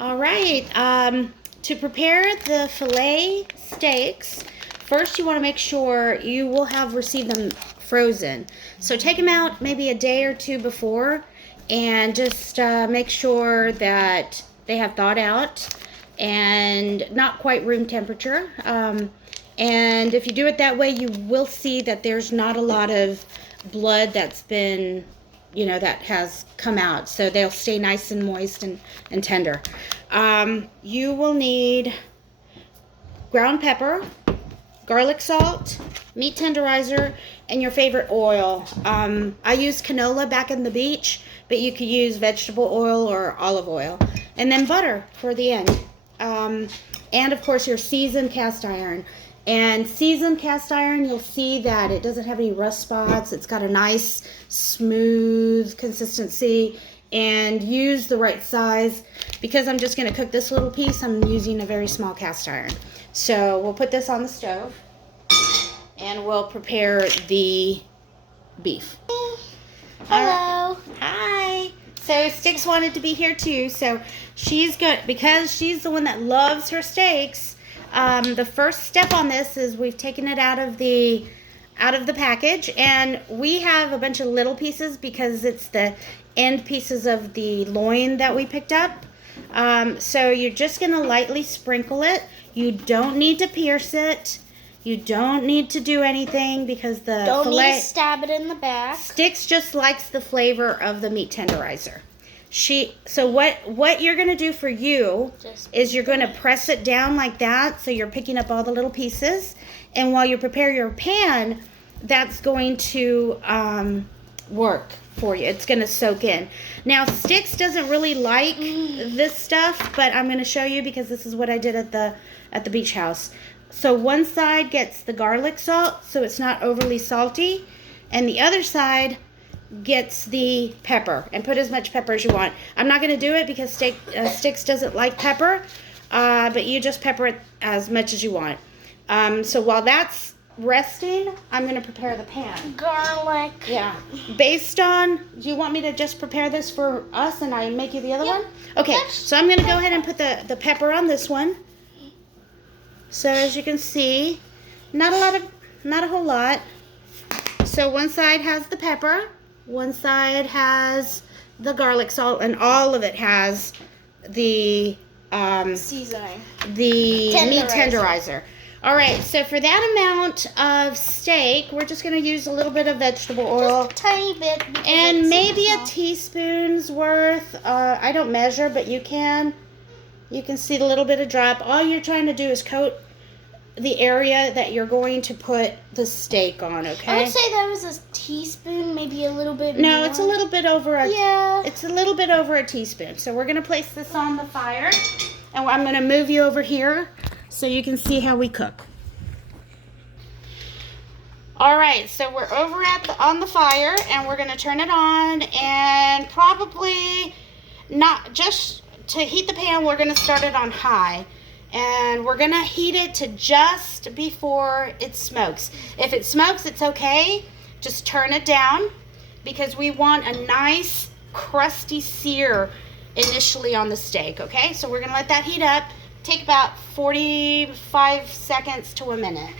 All right. To prepare the filet steaks, first you want to make sure you will have received them frozen. So take them out maybe a day or two before and just make sure that they have thawed out and not quite room temperature. And if you do it that way, you will see that there's not a lot of blood that's been, that has come out. So they'll stay nice and moist and tender. You will need ground pepper, garlic salt, meat tenderizer, and your favorite oil. I used canola back in the beach, but you could use vegetable oil or olive oil. And then butter for the end. And of course your seasoned cast iron. And seasoned cast iron, you'll see that it doesn't have any rust spots. It's got a nice, smooth consistency. And use the right size. Because I'm just going to cook this little piece, I'm using a very small cast iron. So we'll put this on the stove. And we'll prepare the beef. Hello. Hi. So Sticks wanted to be here too. So she's good because she's the one that loves her steaks. The first step on this is we've taken it out of the package, and we have a bunch of little pieces because it's the end pieces of the loin that we picked up. So you're just gonna lightly sprinkle it. You don't need to pierce it. You don't need to do anything because the Don't filet, need to stab it in the back. Sticks just likes the flavor of the meat tenderizer. So what you're going to do for you is you're going to press it down like that, so you're picking up all the little pieces. And while you prepare your pan, that's going to work for you. It's going to soak in. Now, Sticks doesn't really like this stuff, but I'm going to show you because this is what I did at the beach house. So one side gets the garlic salt, so it's not overly salty, and the other side gets the pepper. And put as much pepper as you want. I'm not going to do it because Sticks doesn't like pepper, but you just pepper it as much as you want. So while that's resting, I'm going to prepare the pan. Garlic. Yeah. Based on, do you want me to just prepare this for us and I make you the other one? Okay, so I'm going to go ahead and put the pepper on this one. So as you can see, not a whole lot. So one side has the pepper, one side has the garlic salt, and all of it has the Seasoning. The meat tenderizer. All right, so for that amount of steak, we're just going to use a little bit of vegetable oil. Just a tiny bit. And maybe a teaspoon's worth. I don't measure, but you can. You can see the little bit of drop. All you're trying to do is coat the area that you're going to put the steak on, okay? I would say that was a teaspoon, maybe a little bit No, more. it's a little bit over Yeah. It's a little bit over a teaspoon. So we're going to place this on the fire. And I'm going to move you over here so you can see how we cook. All right, so we're over on the fire, and we're going to turn it on, and probably not just to heat the pan, we're going to start it on high. And we're going to heat it to just before it smokes. If it smokes, it's okay. Just turn it down because we want a nice crusty sear initially on the steak, okay? So we're going to let that heat up. Take about 45 seconds to a minute.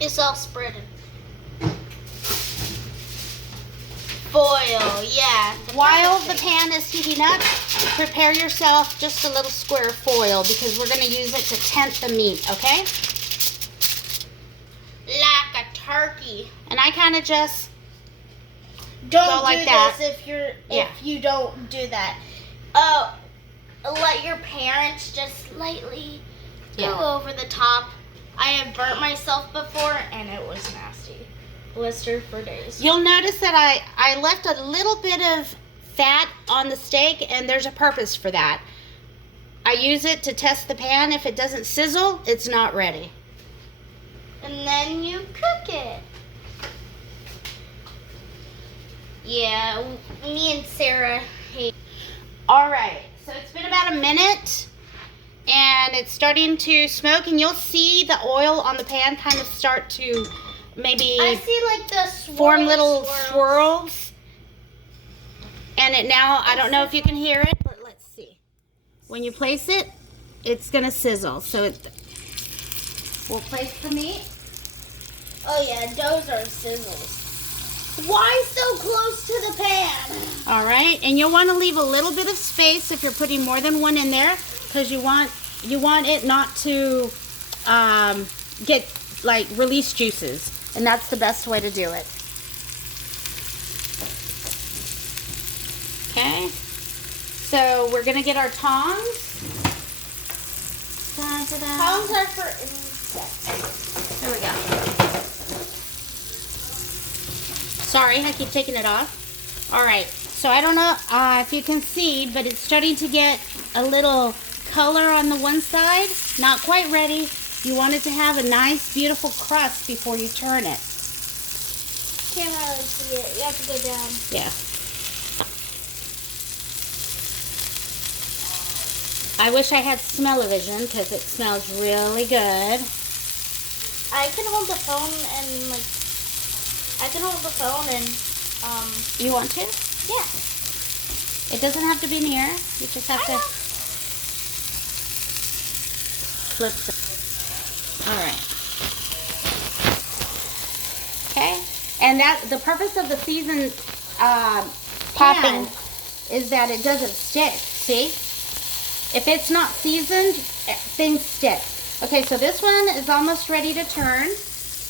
It's all spreading. Foil, yeah. While the pan is heating up, prepare yourself just a little square of foil because we're going to use it to tent the meat, okay? Like a turkey. And I kind of just Don't go do like that. this if you don't do that. Let your parents just lightly go over the top. I have burnt myself before and it was nasty. Blister for days. You'll notice that I left a little bit of fat on the steak, and there's a purpose for that. I use it to test the pan. If it doesn't sizzle, it's not ready. And then you cook it. Yeah, me and Sarah hate. All right, so it's been about a minute, and it's starting to smoke, and you'll see the oil on the pan kind of start to maybe I see like the form little swirls. And it now, I don't know if you can hear it, but let's see. When you place it, it's gonna sizzle. So we'll place the meat. Oh yeah, those are sizzles. Why so close to the pan? All right, and you'll want to leave a little bit of space if you're putting more than one in there, because you want it not to get like release juices, and that's the best way to do it. Okay, so we're gonna get our tongs. Da-da-da. Tongs are for insects. There we go. Sorry, I keep taking it off. All right, so I don't know if you can see, but it's starting to get a little color on the one side. Not quite ready. You want it to have a nice, beautiful crust before you turn it. Can't really see it. You have to go down. Yeah. I wish I had smell-o-vision because it smells really good. I can hold the phone and You want to? yeah. It doesn't have to be near. You just have to flip it. All right. Okay. And the purpose of the seasoned Popping. pan is that it doesn't stick. See? If it's not seasoned, things stick. Okay, so this one is almost ready to turn.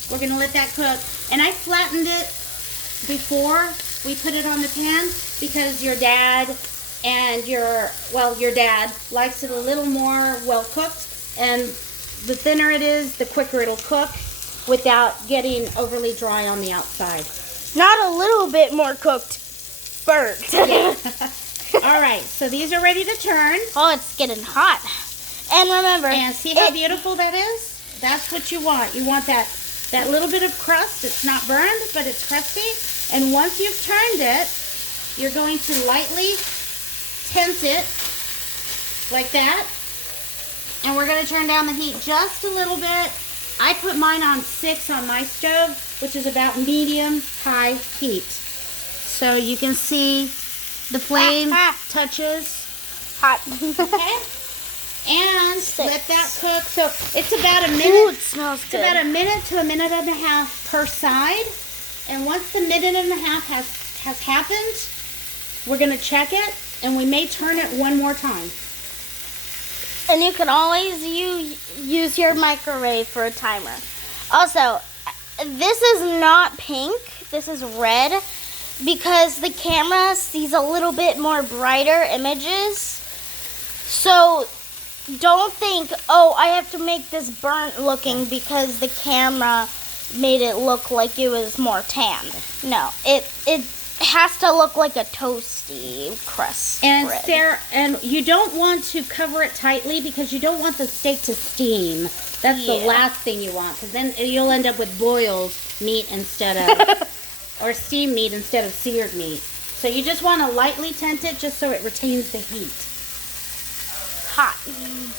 We're gonna let that cook. And I flattened it before we put it on the pan because your dad likes it a little more well cooked, and the thinner it is, the quicker it'll cook without getting overly dry on the outside. Not a little bit more cooked. Burnt. Yeah. All right, so these are ready to turn. Oh, it's getting hot. And remember, And see how beautiful that is? That's what you want. You want that little bit of crust. It's not burned, but it's crusty. And once you've turned it, you're going to lightly tent it like that. And we're going to turn down the heat just a little bit. I put mine on 6 on my stove, which is about medium-high heat. So you can see the flame touches. hot. Okay? And 6. let that cook. So it's about a minute. Ooh, it smells It's good. about a minute to a minute and a half per side. And once the minute and a half has happened, we're going to check it, and we may turn it one more time. And you can always use your microwave for a timer. Also, this is not pink. This is red because the camera sees a little bit more brighter images. So don't think, oh, I have to make this burnt looking because the camera made it look like it was more tan. No, it has to look like a toasty crust. And bread. Sarah, and you don't want to cover it tightly because you don't want the steak to steam. That's the Yeah. last thing you want, because then you'll end up with boiled meat instead of, or steamed meat instead of seared meat. So you just want to lightly tent it just so it retains the heat. Hot.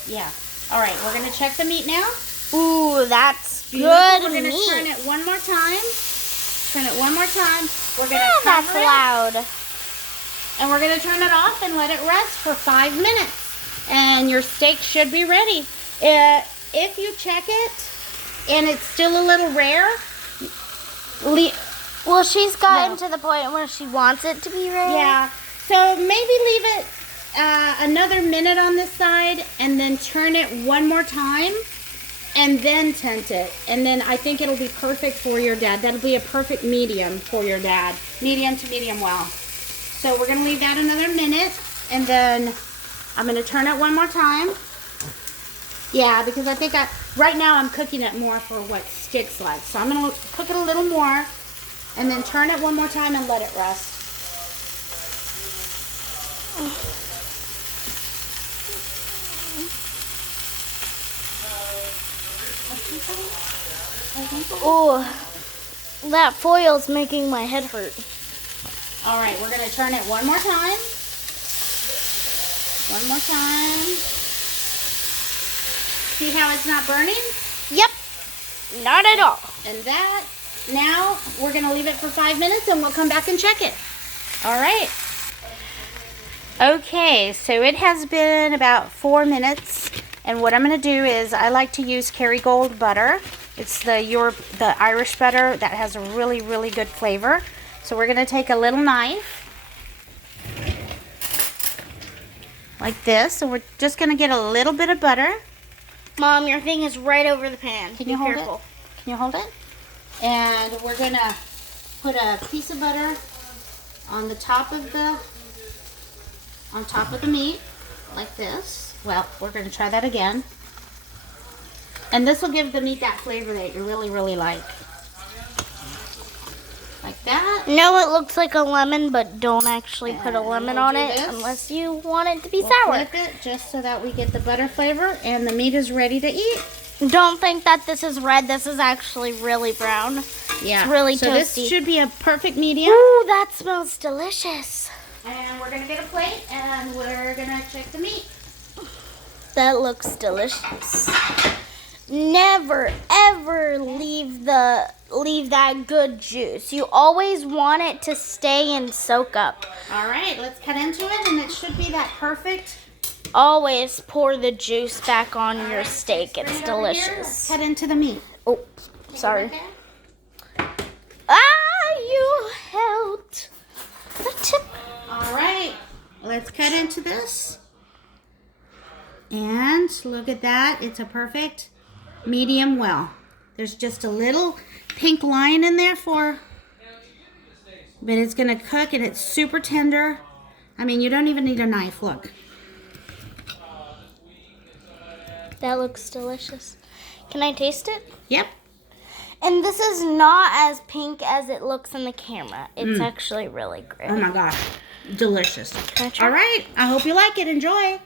Yeah. All right, we're going to check the meat now. Ooh, that's Beautiful. good We're going to meat. turn it one more time. Turn it one more time. We're going Oh, to that's cover it. loud. And we're going to turn it off and let it rest for 5 minutes. And your steak should be ready. If you check it and it's still a little rare, Well, she's gotten No. to the point where she wants it to be ready. yeah. So maybe leave it another minute on this side and then turn it one more time and then tent it. And then I think it'll be perfect for your dad. That'll be a perfect medium for your dad. Medium to medium well. So we're going to leave that another minute, and then I'm going to turn it one more time. Yeah, because I think right now I'm cooking it more for what sticks like. So I'm going to cook it a little more, and then turn it one more time and let it rest. Ooh, that foil's making my head hurt. All right, we're going to turn it one more time. One more time. See how it's not burning? Yep, not at all. And that, now we're going to leave it for 5 minutes and we'll come back and check it. All right. Okay, so it has been about 4 minutes, and what I'm going to do is I like to use Kerrygold butter. It's the Irish butter that has a really, really good flavor. So we're going to take a little knife like this, and we're just going to get a little bit of butter. Mom, your thing is right over the pan. Can you hold it? Can you hold it? And we're going to put a piece of butter on the top of the meat, like this. Well, we're going to try that again. And this will give the meat that flavor that you really, really like. Like that. No, it looks like a lemon, but don't actually put a lemon on it this. unless you want it to be We'll sour. flip it just so that we get the butter flavor and the meat is ready to eat. Don't think that this is red. This is actually really brown. Yeah. It's really so toasty. this should be a perfect medium. Ooh, that smells delicious. And we're going to get a plate and we're going to check the meat. That looks delicious. Never ever leave that good juice. You always want it to stay and soak up. All right, let's cut into it, and it should be that perfect. Always pour the juice back on your right, steak. It's bring it over here. Let's delicious. cut into the meat. Oh, sorry. Okay. You helped. The tip. All right, let's cut into this. And look at that. It's a perfect medium well. There's just a little pink line in there but it's going to cook, and it's super tender. I mean, you don't even need a knife. Look. That looks delicious. Can I taste it? Yep. And this is not as pink as it looks in the camera. It's actually really great. Oh my gosh. Delicious. Can I try? All right. I hope you like it. Enjoy.